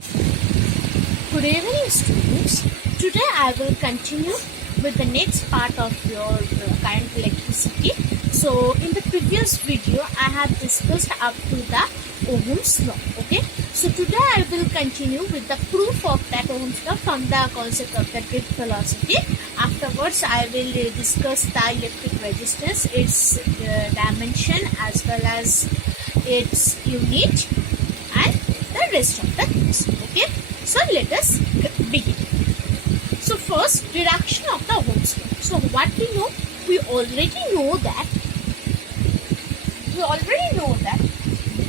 Good evening, students. Today I will continue with the next part of your current electricity. So in the previous video I have discussed up to the Ohm's law. Okay, so today I will continue with the proof of that Ohm's law from the concept of the drift velocity. Afterwards I will discuss the electric resistance, its dimension as well as its unit and the rest of the things. Okay, so let us begin. So first, reduction of the Ohm's law. So what we know? We already know that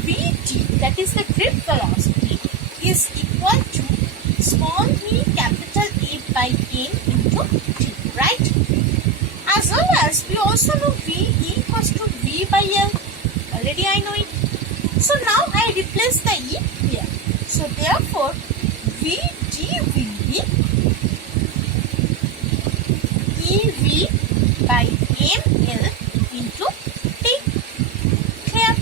Vt, that is the drift velocity, is equal to small v capital A by n into t, right? As well as we also know V equals to V by L. Already I know it. So now I replace the E here. So therefore Vt will be EV by ml into T. Clear?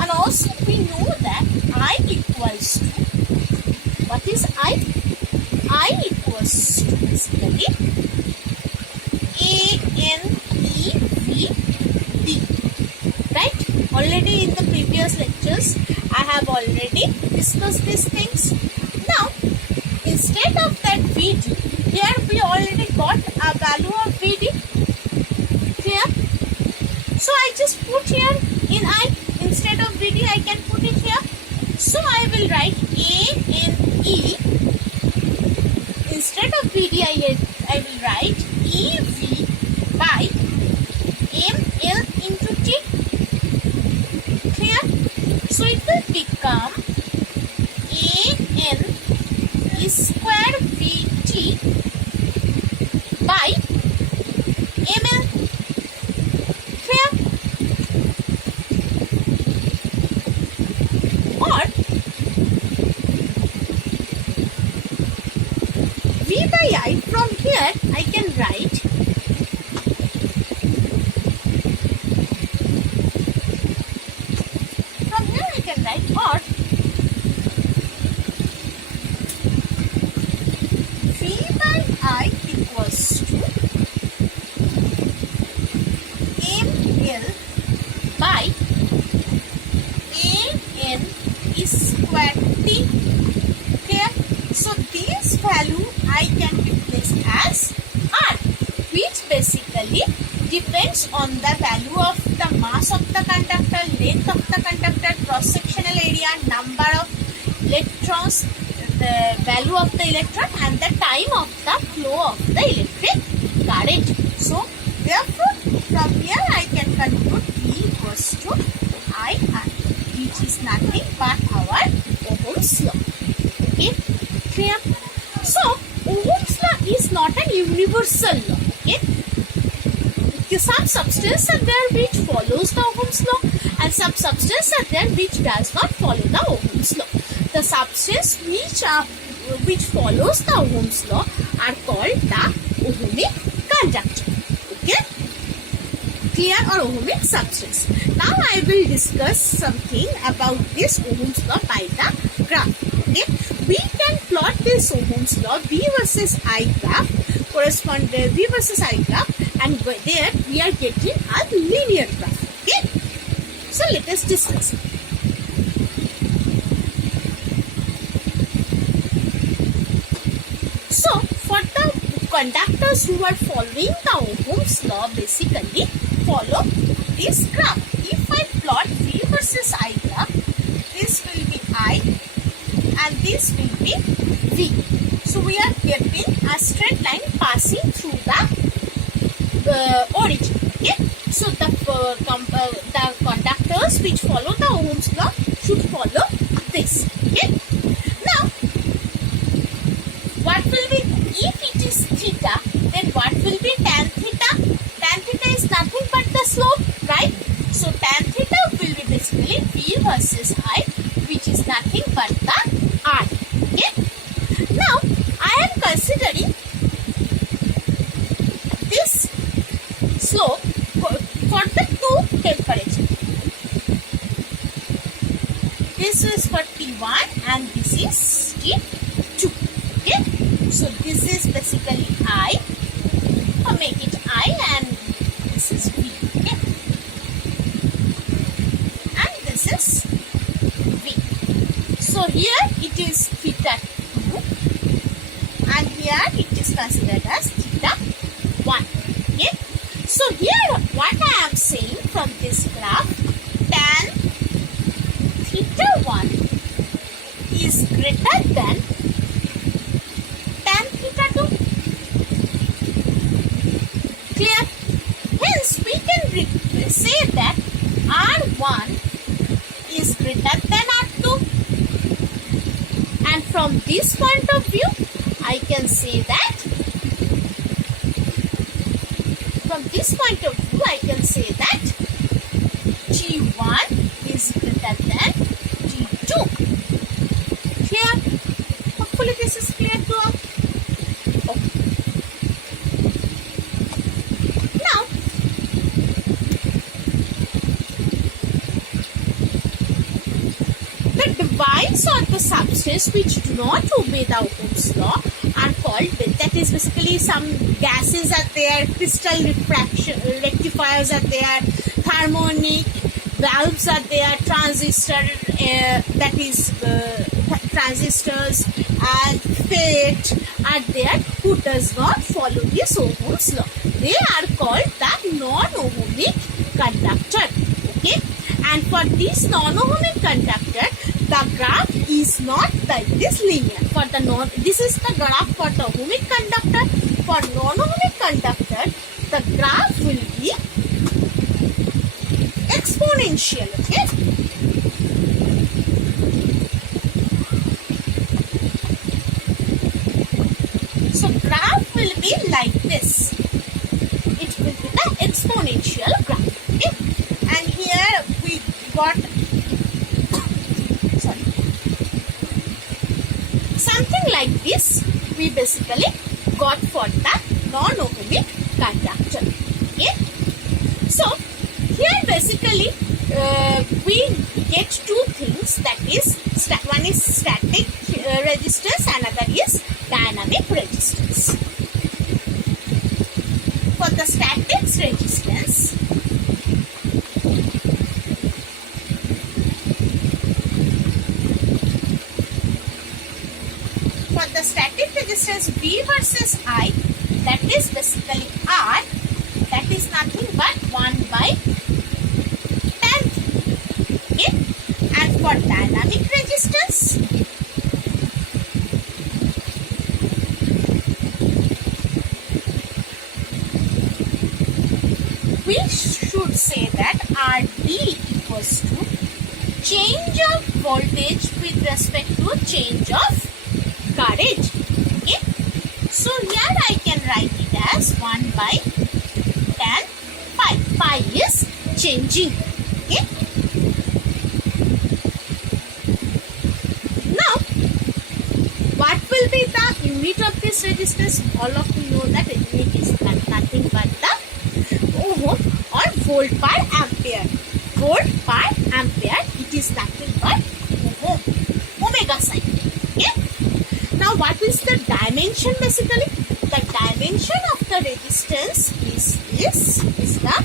And also we know that I equals to, what is I? I equals to basically ANEVD. Right? Already in the previous lectures I have already discussed these things. Now instead of that Vd, here we already got a value of Vd. Clear? So I just put here in I, instead of Vd I can put it here. So I will write ANE, instead of Vd I will write EV by ml into T. Clear? So it will become AN square Vt by ml. Clear? Or V by I, from here I can write or V by I equals to ml by an square t. Clear? So this value I can replace as R, which basically depends on the value of the mass of the conductor, length of the conductor, cross-sectional area, number of electrons, the value of the electron and the time of the flow of the electric current. So therefore from here I can conclude V equals to IR, which is nothing but our Ohm's law. Okay, clear? So Ohm's law is not an universal law. Okay, some substances are there which follows the Ohm's law and some substances are there which does not follow the Ohm's law. The substance which follows the Ohm's law are called the ohmic conductor. Okay, clear? Or ohmic substance. Now I will discuss something about this Ohm's law by the graph. Okay, we can plot this Ohm's law V versus I graph, V versus I graph, and there we are getting a linear graph. Okay, so let us discuss. So for the conductors who are following the Ohm's law, basically follow this graph. If I plot V versus I graph, this will be I and this will be V. So we are getting a straight line passing through the origin. Okay, so the conductors which follow the Ohm's law should follow this. Okay, now what will be, if it is theta, then what will be tan theta? Tan theta is nothing but the slope, right? So tan theta will be basically V versus I, which is nothing but the R. Okay, now I am considering this slope for the two temperature. this is for T1 and this is T2. Okay, so this is basically I, or make it I, and this is V. Okay, and this is V. So here it is theta 2, and here it is considered as theta 1. Okay, so here what I am saying from this graph, tan theta 1 is greater than tan theta 2. Clear? Hence we can say that R1 is greater than R2. And from this point of view, I can say that T1 is greater than T2. Clear? Hopefully this is clear to all. Okay. Now, the device or the substance which do not obey the Ohm's law are called, that is basically some gases are there, crystal refraction rectifiers are there, thermonic valves are there, transistors and FET are there who does not follow this Ohm's law. They are called the non-ohmic conductor. Okay, and for this non-ohmic conductor, the graph is not like this linear. For the this is the graph for the ohmic conductor. For non-ohmic conductor, the graph will be exponential. Okay, so graph will be like this. It will be the exponential graph. Okay, and here we got something like this. We basically got for the non-ohmic conductor. Okay, so here basically we get two things, that is one is static resistance, another is dynamic resistance. For the static resistance, V versus I, that is basically R, that is nothing but 1 by tan. Okay, and for dynamic resistance, we should say that RD equals to change of voltage with respect to change of current. Okay, so here I can write it as 1 by tan pi. Pi is changing. Okay, now what will be the unit of this resistance? All of you know that unit is nothing but the ohm or volt per ampere. Volt per ampere, it is nothing but ohm, omega sign. Okay, now what is the dimension basically? The dimension of the resistance is this, is the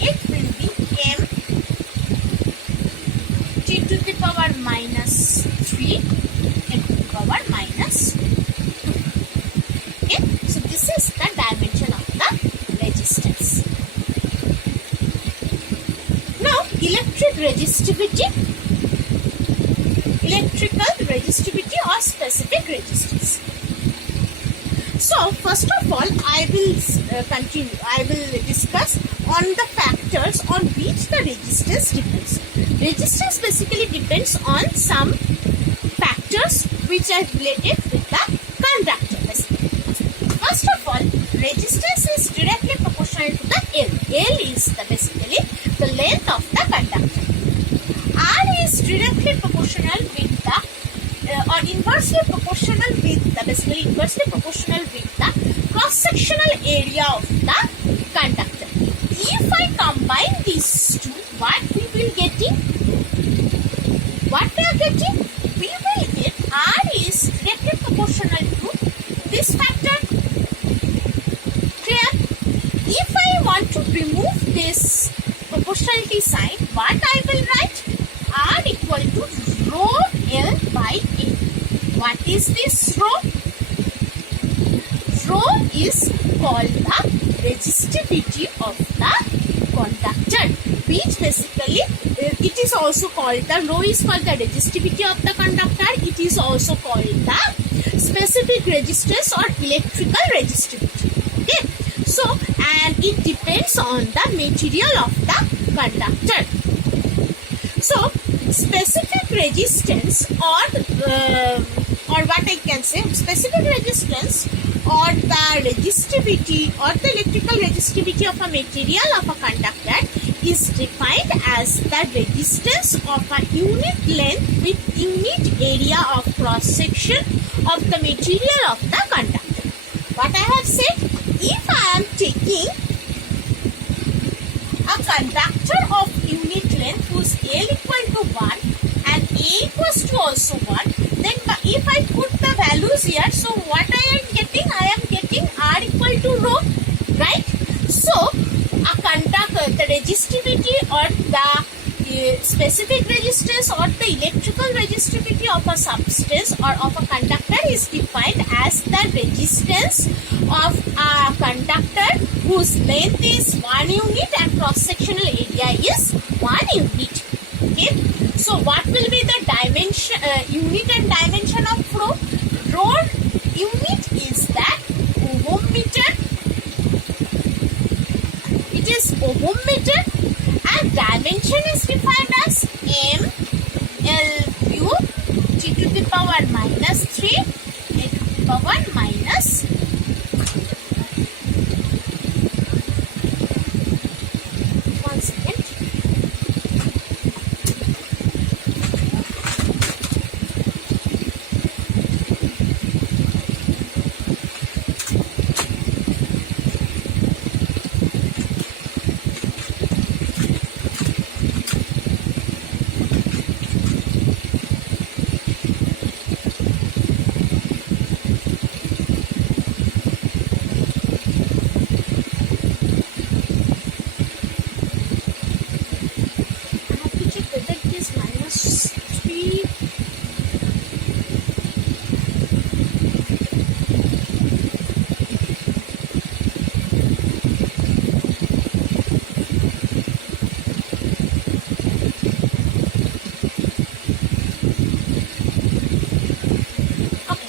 it will be m t to the power minus 3 n to the power minus 2. Okay, so this is the dimension of the resistance. Now electrical resistivity or specific resistance. So first of all, I will discuss on the factors on which the resistance depends. Resistance basically depends on some factors which are related with the conductor. First of all, resistance is directly proportional to the L. L is basically the length of the conductor. R is directly proportional with the or inversely proportional with the cross-sectional area of the conductor. If I combine this proportionality sign, what I will write? R equal to rho L by A. What is this rho? Rho is called the resistivity of the conductor, which basically it is also called the rho is called the resistivity of the conductor. It is also called the specific resistance or electrical resistivity. Okay, so and it depends on the material of the conductor. So specific resistance or what I can say, specific resistance or the resistivity or the electrical resistivity of a material of a conductor is defined as the resistance of a unit length with unit area of cross section of the material of the conductor. What I have said, if I am taking a conductor of unit length whose L equal to 1 and A equals to also 1, then if I put the values here, so what I am getting? I am getting R equal to rho, right? So a conductor, the resistivity or the specific resistance or the electrical resistivity of a substance or of a conductor is defined as the resistance of a conductor whose length is 1 unit and cross-sectional area is 1 unit. Okay, so what will be the dimension, unit and dimension of rho? Rho unit is that ohm meter. It is ohm meter, and dimension is defined as m L cube t to the power minus 3 a to the power minus 1 second.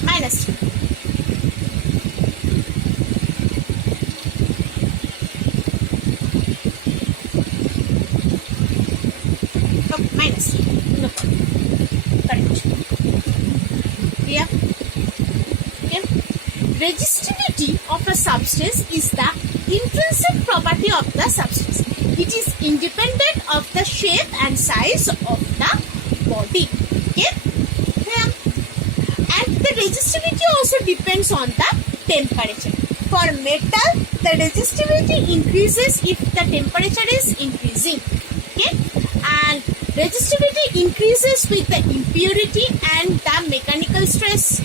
Minus. No. Correct. Yeah. Okay. Resistivity of a substance is the intrinsic property of the substance. It is independent of the shape and size of the body. Okay. Yeah. And the resistivity also depends on the temperature. For metal, the resistivity increases if the temperature is increasing. Okay. And resistivity increases with the impurity and the mechanical stress.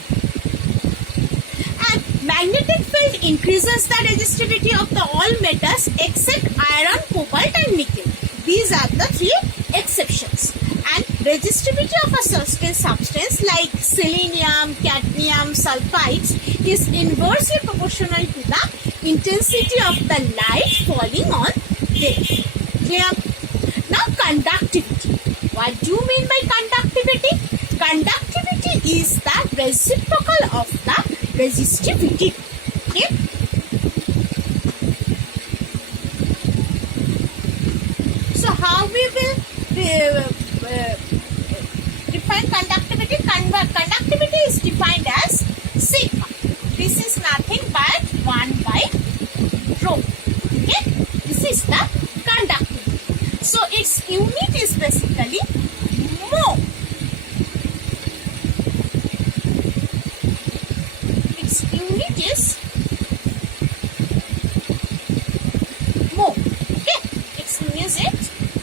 And magnetic field increases the resistivity of the all metals except iron, cobalt and nickel. These are the three exceptions. And resistivity of a certain substance like selenium, cadmium, sulfides is inversely proportional to the intensity of the light falling on them. Clear? Now conductivity. What do you mean by conductivity? Conductivity is the reciprocal of the resistivity. Okay? So how we will define conductivity? Conductivity is defined as sigma. This is nothing but 1 by rho. Okay? This is the conductivity. So its unit is basically mho. Its unit is mho. Okay, its unit is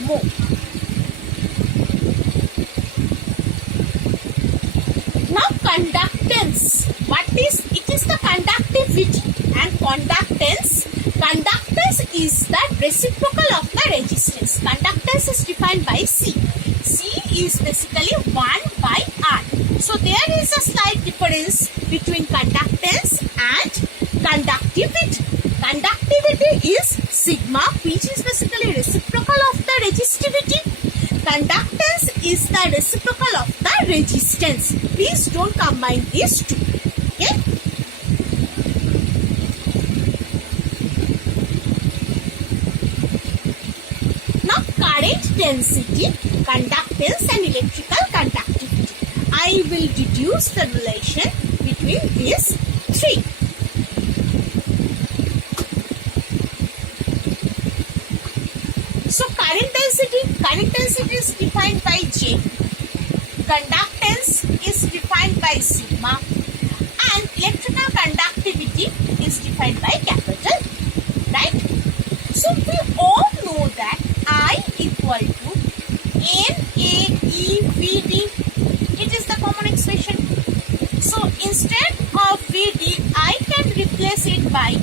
mho. Now conductance. What is it? Is the conductance conductivity and conductance. Conductance is the reciprocal of the resistance. Conductance is defined by C. C is basically 1 by R. So there is a slight difference between conductance and conductivity. Conductivity is sigma, which is basically reciprocal of the resistivity. Conductance is the reciprocal of the resistance. Please don't combine these two. Okay. Now current density, conductance and electrical conductivity. I will deduce the relation between these three. So current density is defined by J. Conductance is defined by sigma, and electrical conductivity is defined by capital E, right? So we all know that I equal to NAEVD. It is the common expression. So instead of VD, I can replace it by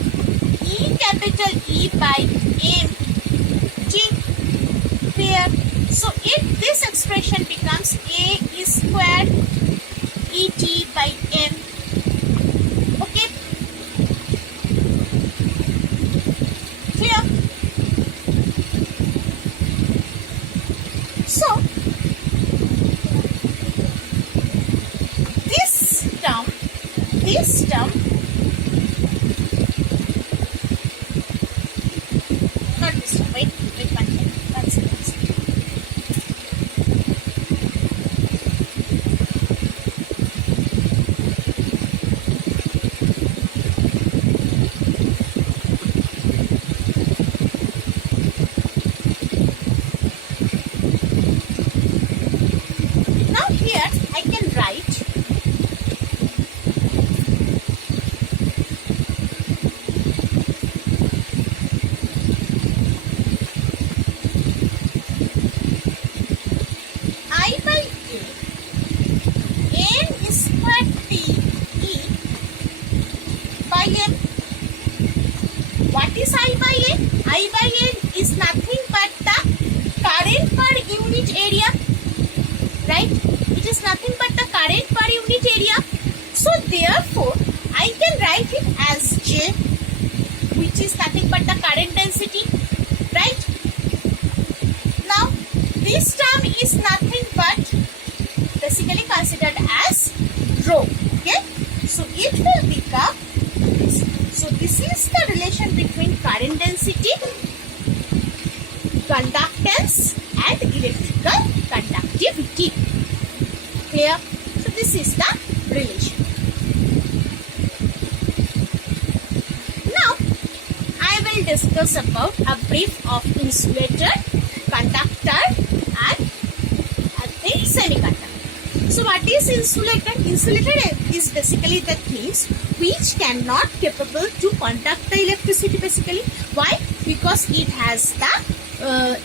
E capital E by M G. Clear? So if this expression becomes A is squared ET by M. Okay? Clear? So this term, not this term, wait one second. Now here I can write I by A N squared T E by M. What is I by N? I by N is nothing but the current per unit area, right? It is nothing but the current per unit area. So therefore, I can write it as J, which is nothing but the current density, right? Now, this term is nothing but basically considered as rho. Okay, so it will become this. So this is the relation between current density, conductance and electrical conductivity. Clear? So this is the relation. Now I will discuss about a brief of insulator, conductor and the semiconductor. So what is insulator? Insulator is basically the things which cannot capable to conduct the electricity basically. Why? Because it has the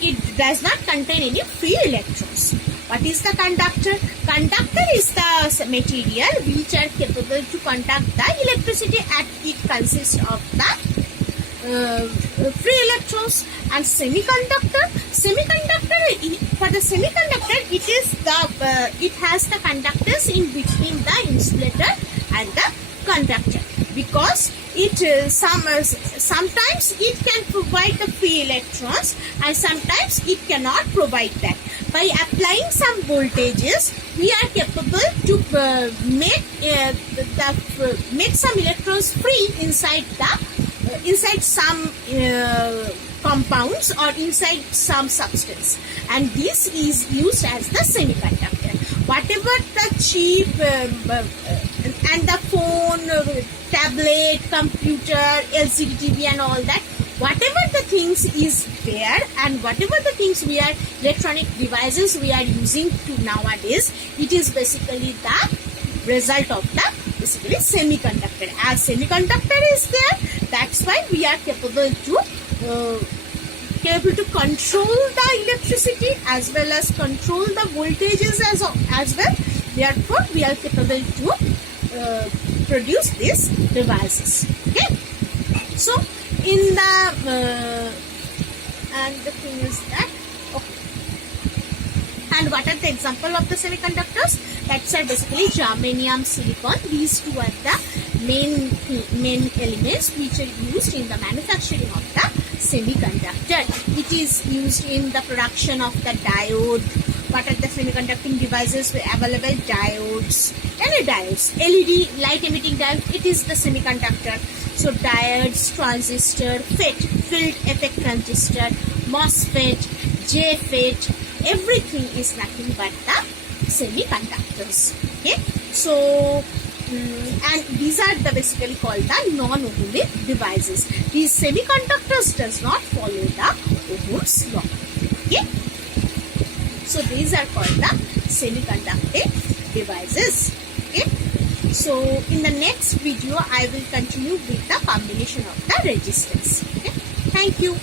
it does not contain any free electrons. What is the conductor? Conductor is the material which are capable to conduct the electricity, and it consists of the free electrons. And semiconductor, for the semiconductor, it is the it has the conductors in between the insulator and the conductor, because it sometimes it can provide the free electrons and sometimes it cannot provide that. By applying some voltages, we are capable to make some electrons free inside the inside some compounds or inside some substance, and this is used as the semiconductor. Whatever the chip and the phone, tablet, computer, LCD TV and all that, whatever the things is there and whatever the things we are, electronic devices we are using to nowadays, it is basically the result of the basically semiconductor. As semiconductor is there, that's why we are capable to control the electricity as well as control the voltages as well. Therefore, we are capable to produce these devices. Okay. So in the and the thing is that, okay. And what are the example of the semiconductors? That's are basically germanium, silicon. These two are the main elements which are used in the manufacturing of the semiconductor. It is used in the production of the diode. What are the semiconducting devices available? Diodes. Any diodes. LED, light emitting diode, it is the semiconductor. So diodes, transistor, FET, field effect transistor, MOSFET, JFET, everything is nothing but the semiconductors. Okay. So and these are the basically called the non-ohmic devices. These semiconductors does not follow the Ohm's law. Okay. So these are called the semiconducting devices. Okay. So in the next video I will continue with the combination of the resistance. Okay. Thank you.